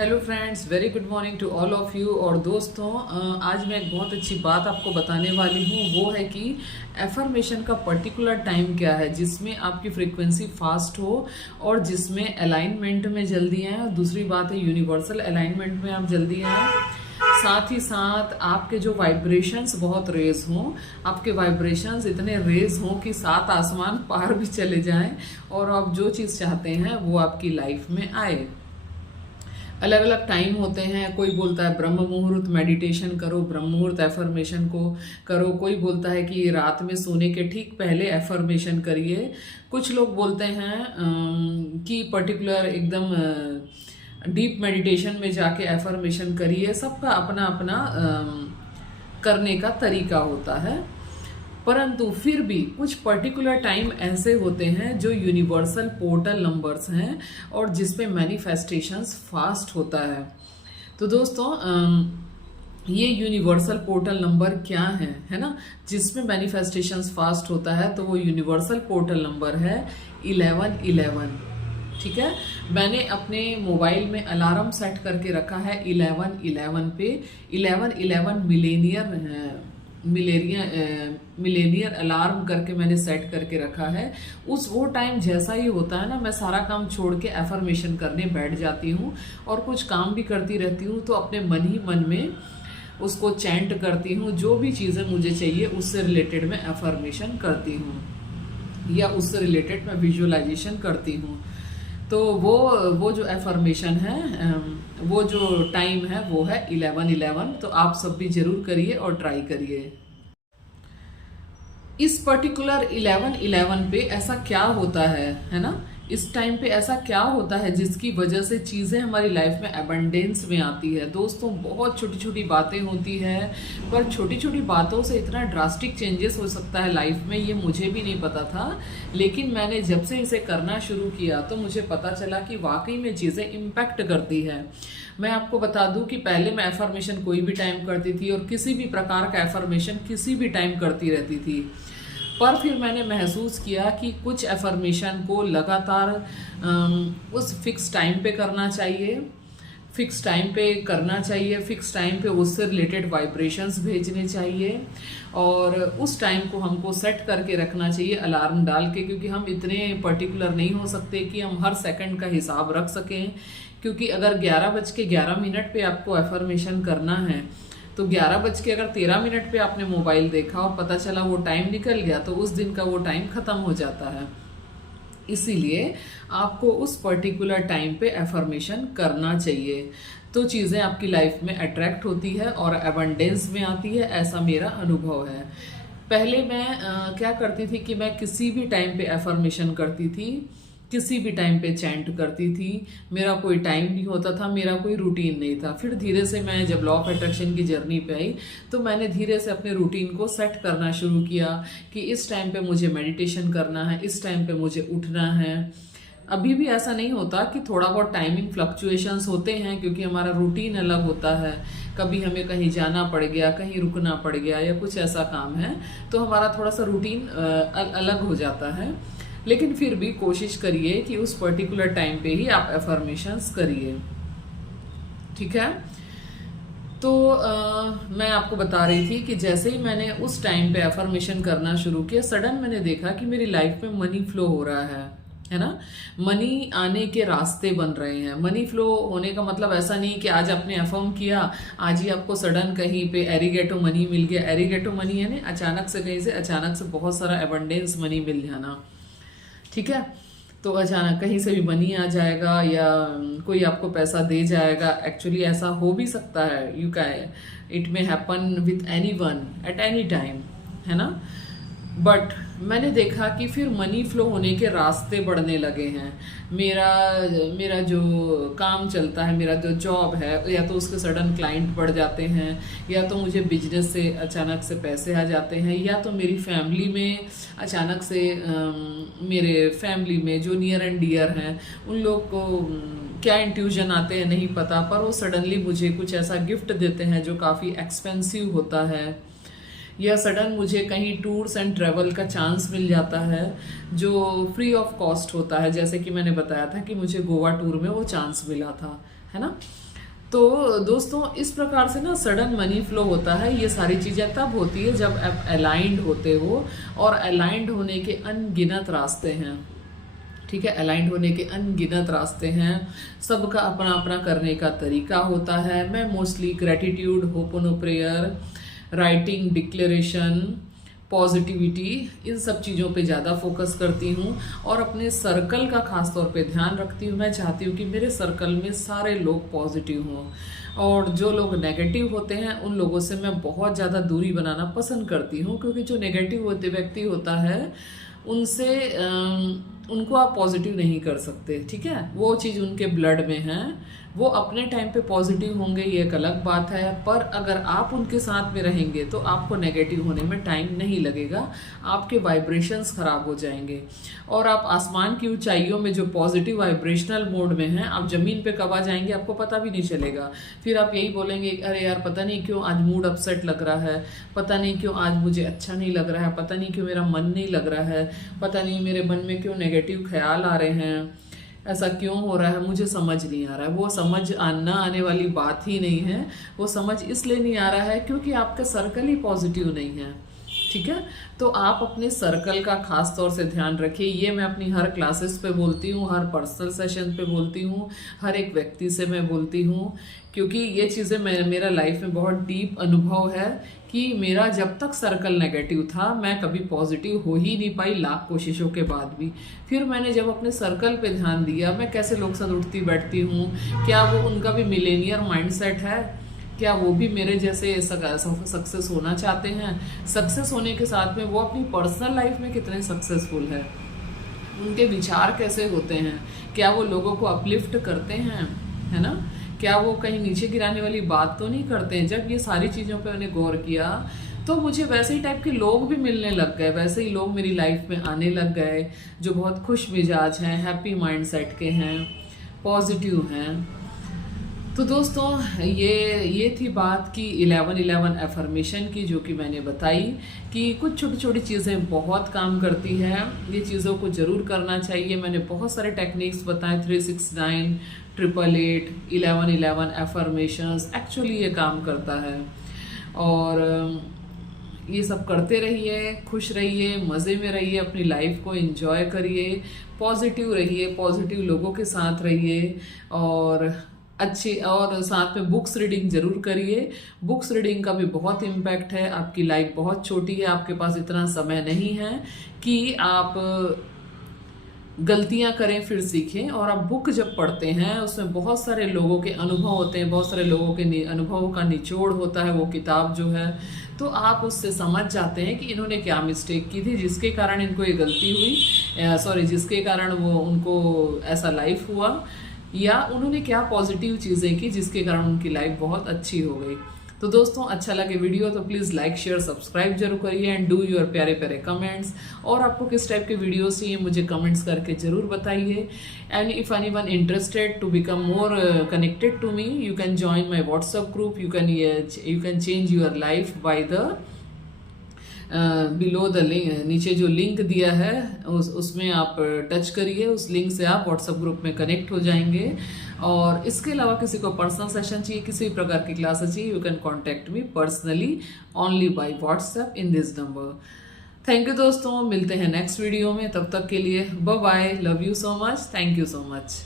Hello friends, very good morning to all of you. और दोस्तों, आज मैं एक बहुत अच्छी बात आपको बताने वाली हूँ। वो है कि एफर्मेशन का पर्टिकुलर टाइम क्या है जिसमें आपकी फ्रीक्वेंसी फास्ट हो और जिसमें अलाइनमेंट में जल्दी आए। और दूसरी बात है, यूनिवर्सल अलाइनमेंट में आप जल्दी आए। साथ ही साथ आपके जो वाइब्रेशंस बहुत रेज हों, आपके वाइब्रेशंस इतने रेज हों कि सात आसमान पार भी चले जाएं और आप जो चीज़ चाहते हैं वो आपकी लाइफ में आए। अलग अलग टाइम होते हैं। कोई बोलता है ब्रह्म मुहूर्त मेडिटेशन करो, ब्रह्म मुहूर्त एफर्मेशन को करो। कोई बोलता है कि रात में सोने के ठीक पहले एफर्मेशन करिए। कुछ लोग बोलते हैं कि पर्टिकुलर एकदम डीप मेडिटेशन में जाके एफर्मेशन करिए। सबका अपना अपना करने का तरीका होता है, परंतु फिर भी कुछ पर्टिकुलर टाइम ऐसे होते हैं जो यूनिवर्सल पोर्टल नंबर्स हैं और जिसपे मैनिफेस्टेशंस फास्ट होता है। तो दोस्तों, ये यूनिवर्सल पोर्टल नंबर क्या है ना, जिसमें मैनिफेस्टेशंस फास्ट होता है। तो वो यूनिवर्सल पोर्टल नंबर है 1111। ठीक है, मैंने अपने मोबाइल में अलार्म सेट करके रखा है 1111 पे। 1111 मिलेनियर अलार्म करके मैंने सेट करके रखा है। वो टाइम जैसा ही होता है ना, मैं सारा काम छोड़ के एफर्मेशन करने बैठ जाती हूँ और कुछ काम भी करती रहती हूँ। तो अपने मन ही मन में उसको चैंट करती हूँ। जो भी चीज़ें मुझे चाहिए उससे रिलेटेड मैं एफर्मेशन करती हूँ या उससे रिलेटेड मैं विजुअलाइजेशन करती हूँ। तो वो जो एफर्मेशन है, वो जो टाइम है वो है 1111। तो आप सब भी जरूर करिए और ट्राई करिए। इस पर्टिकुलर 1111 पे ऐसा क्या होता है ना, इस टाइम पे ऐसा क्या होता है जिसकी वजह से चीज़ें हमारी लाइफ में एबंडेंस में आती है। दोस्तों, बहुत छोटी छोटी बातें होती है, पर छोटी छोटी बातों से इतना ड्रास्टिक चेंजेस हो सकता है लाइफ में, ये मुझे भी नहीं पता था। लेकिन मैंने जब से इसे करना शुरू किया तो मुझे पता चला कि वाकई में चीज़ें इम्पैक्ट करती है। मैं आपको बता दूं कि पहले मैं एफर्मेशन कोई भी टाइम करती थी और किसी भी प्रकार का एफर्मेशन किसी भी टाइम करती रहती थी, पर फिर मैंने महसूस किया कि कुछ एफर्मेशन को लगातार उस फिक्स टाइम पे करना चाहिए, फिक्स टाइम पे करना चाहिए, फिक्स टाइम पे उससे रिलेटेड वाइब्रेशंस भेजने चाहिए और उस टाइम को हमको सेट करके रखना चाहिए अलार्म डाल के। क्योंकि हम इतने पर्टिकुलर नहीं हो सकते कि हम हर सेकंड का हिसाब रख सकें। क्योंकि अगर 11:11 पे आपको एफर्मेशन करना है तो 11:13 पे आपने मोबाइल देखा और पता चला वो टाइम निकल गया, तो उस दिन का वो टाइम खत्म हो जाता है। इसीलिए आपको उस पर्टिकुलर टाइम पे एफर्मेशन करना चाहिए, तो चीज़ें आपकी लाइफ में अट्रैक्ट होती है और एबंडेंस में आती है। ऐसा मेरा अनुभव है। पहले मैं क्या करती थी कि मैं किसी भी टाइम पे एफर्मेशन करती थी, किसी भी टाइम पे चैंट करती थी। मेरा कोई टाइम नहीं होता था, मेरा कोई रूटीन नहीं था। फिर धीरे से मैं जब लॉ ऑफ अट्रैक्शन की जर्नी पे आई तो मैंने धीरे से अपने रूटीन को सेट करना शुरू किया कि इस टाइम पे मुझे मेडिटेशन करना है, इस टाइम पे मुझे उठना है। अभी भी ऐसा नहीं होता कि थोड़ा बहुत टाइमिंग फ्लक्चुएशंस होते हैं, क्योंकि हमारा रूटीन अलग होता है। कभी हमें कहीं जाना पड़ गया, कहीं रुकना पड़ गया या कुछ ऐसा काम है, तो हमारा थोड़ा सा रूटीन अलग हो जाता है। लेकिन फिर भी कोशिश करिए कि उस पर्टिकुलर टाइम पे ही आप एफर्मेशंस करिए। ठीक है, तो मैं आपको बता रही थी कि जैसे ही मैंने उस टाइम पे एफर्मेशन करना शुरू किया, सडन मैंने देखा कि मेरी लाइफ में मनी फ्लो हो रहा है ना। मनी आने के रास्ते बन रहे हैं। मनी फ्लो होने का मतलब ऐसा नहीं कि आज आपने अफर्म किया, आज ही आपको सडन कहीं पे एरिगेटो मनी मिल गया। एरिगेटो मनी है ना, अचानक से कहीं से अचानक से बहुत सारा एबंडेंस मनी मिल जाना। ठीक है, तो अचानक कहीं से भी मनी आ जाएगा या कोई आपको पैसा दे जाएगा। एक्चुअली ऐसा हो भी सकता है, you can, it may happen with anyone at any time, है ना। बट मैंने देखा कि फिर मनी फ्लो होने के रास्ते बढ़ने लगे हैं। मेरा जो काम चलता है, मेरा जो जॉब है, या तो उसके सडन क्लाइंट बढ़ जाते हैं, या तो मुझे बिजनेस से अचानक से पैसे आ जाते हैं, या तो मेरी फैमिली में अचानक से मेरे फैमिली में जो नियर एंड डियर हैं उन लोग को क्या इंट्यूजन आते हैं नहीं पता, पर वो सडनली मुझे कुछ ऐसा गिफ्ट देते हैं जो काफ़ी एक्सपेंसिव होता है, या सडन मुझे कहीं टूर्स एंड ट्रैवल का चांस मिल जाता है जो फ्री ऑफ कॉस्ट होता है। जैसे कि मैंने बताया था कि मुझे गोवा टूर में वो चांस मिला था, है ना। तो दोस्तों इस प्रकार से ना सडन मनी फ्लो होता है। ये सारी चीज़ें तब होती है जब आप अलाइंड होते हो, और अलाइंड होने के अनगिनत रास्ते हैं। ठीक है, अलाइंड होने के अनगिनत रास्ते हैं। सबका अपना अपना करने का तरीका होता है। मैं मोस्टली ग्रेटिट्यूड, होपोनो प्रेयर, राइटिंग, डिक्लेरेशन, पॉजिटिविटी, इन सब चीज़ों पे ज़्यादा फोकस करती हूँ, और अपने सर्कल का खास तौर पे ध्यान रखती हूँ। मैं चाहती हूँ कि मेरे सर्कल में सारे लोग पॉजिटिव हों, और जो लोग नेगेटिव होते हैं उन लोगों से मैं बहुत ज़्यादा दूरी बनाना पसंद करती हूँ, क्योंकि जो नेगेटिव व्यक्ति होता है उनसे उनको आप पॉजिटिव नहीं कर सकते। ठीक है, वो चीज़ उनके ब्लड में है। वो अपने टाइम पे पॉजिटिव होंगे, ये एक अलग बात है, पर अगर आप उनके साथ में रहेंगे तो आपको नेगेटिव होने में टाइम नहीं लगेगा। आपके वाइब्रेशंस खराब हो जाएंगे, और आप आसमान की ऊंचाइयों में जो पॉजिटिव वाइब्रेशनल मोड में हैं, आप ज़मीन पे कब आ जाएंगे आपको पता भी नहीं चलेगा। फिर आप यही बोलेंगे, अरे यार पता नहीं क्यों आज मूड अपसेट लग रहा है, पता नहीं क्यों आज मुझे अच्छा नहीं लग रहा है, पता नहीं क्यों मेरा मन नहीं लग रहा है, पता नहीं मेरे मन में क्यों नेगेटिव ख्याल आ रहे हैं, ऐसा क्यों हो रहा है, मुझे समझ नहीं आ रहा है। वो समझ आना आने वाली बात ही नहीं है। वो समझ इसलिए नहीं आ रहा है क्योंकि आपका सर्कल ही पॉजिटिव नहीं है। ठीक है, तो आप अपने सर्कल का खास तौर से ध्यान रखिए। ये मैं अपनी हर क्लासेस पे बोलती हूँ, हर पर्सनल सेशन पे बोलती हूँ, हर एक व्यक्ति से मैं बोलती हूँ, क्योंकि ये चीज़ें मेरा लाइफ में बहुत डीप अनुभव है कि मेरा जब तक सर्कल नेगेटिव था मैं कभी पॉजिटिव हो ही नहीं पाई, लाख कोशिशों के बाद भी। फिर मैंने जब अपने सर्कल पे ध्यान दिया, मैं कैसे लोग साथ उठती बैठती हूँ, क्या वो उनका भी मिलेनियर माइंडसेट है, क्या वो भी मेरे जैसे सक्सेस होना चाहते हैं, सक्सेस होने के साथ में वो अपनी पर्सनल लाइफ में कितने सक्सेसफुल है, उनके विचार कैसे होते हैं, क्या वो लोगों को अपलिफ्ट करते हैं, है ना, क्या वो कहीं नीचे गिराने वाली बात तो नहीं करते हैं। जब ये सारी चीज़ों पे मैंने गौर किया तो मुझे वैसे ही टाइप के लोग भी मिलने लग गए, वैसे ही लोग मेरी लाइफ में आने लग गए जो बहुत खुश मिजाज हैं, हैप्पी माइंडसेट के हैं, पॉजिटिव हैं। तो दोस्तों ये थी बात की 11-11 एफर्मेशन की, जो कि मैंने बताई कि कुछ छोटी छोटी चीज़ें बहुत काम करती है। ये चीज़ों को ज़रूर करना चाहिए। मैंने बहुत सारे टेक्निक्स बताए, 369, 888, 11-11 एफर्मेशंस, एक्चुअली ये काम करता है। और ये सब करते रहिए, खुश रहिए, मज़े में रहिए, अपनी लाइफ को एंजॉय करिए, पॉजिटिव रहिए, पॉजिटिव लोगों के साथ रहिए, और अच्छी, और साथ में बुक्स रीडिंग ज़रूर करिए। बुक्स रीडिंग का भी बहुत इम्पैक्ट है। आपकी लाइफ बहुत छोटी है, आपके पास इतना समय नहीं है कि आप गलतियां करें फिर सीखें। और आप बुक जब पढ़ते हैं उसमें बहुत सारे लोगों के अनुभव होते हैं, बहुत सारे लोगों के अनुभवों का निचोड़ होता है वो किताब जो है, तो आप उससे समझ जाते हैं कि इन्होंने क्या मिस्टेक की थी जिसके कारण इनको ये गलती हुई, जिसके कारण वो उनको ऐसा लाइफ हुआ, या उन्होंने क्या पॉजिटिव चीज़ें की जिसके कारण उनकी लाइफ बहुत अच्छी हो गई। तो दोस्तों अच्छा लगे वीडियो तो प्लीज़ लाइक शेयर सब्सक्राइब जरूर करिए, एंड डू योर प्यारे प्यारे कमेंट्स। और आपको किस टाइप के वीडियोस चाहिए मुझे कमेंट्स करके ज़रूर बताइए। And if anyone interested to become more connected to me, you can join my WhatsApp group, you can change your life by the below the link, नीचे जो लिंक दिया है उसमें आप टच करिए, उस लिंक से आप व्हाट्सएप ग्रुप में कनेक्ट हो जाएंगे। और इसके अलावा किसी को पर्सनल सेशन चाहिए, किसी भी प्रकार की क्लासेस चाहिए, you can contact me personally only by WhatsApp in this number. Thank you दोस्तों, मिलते हैं नेक्स्ट वीडियो में, तब तक के लिए bye bye, love you so much, thank you so much.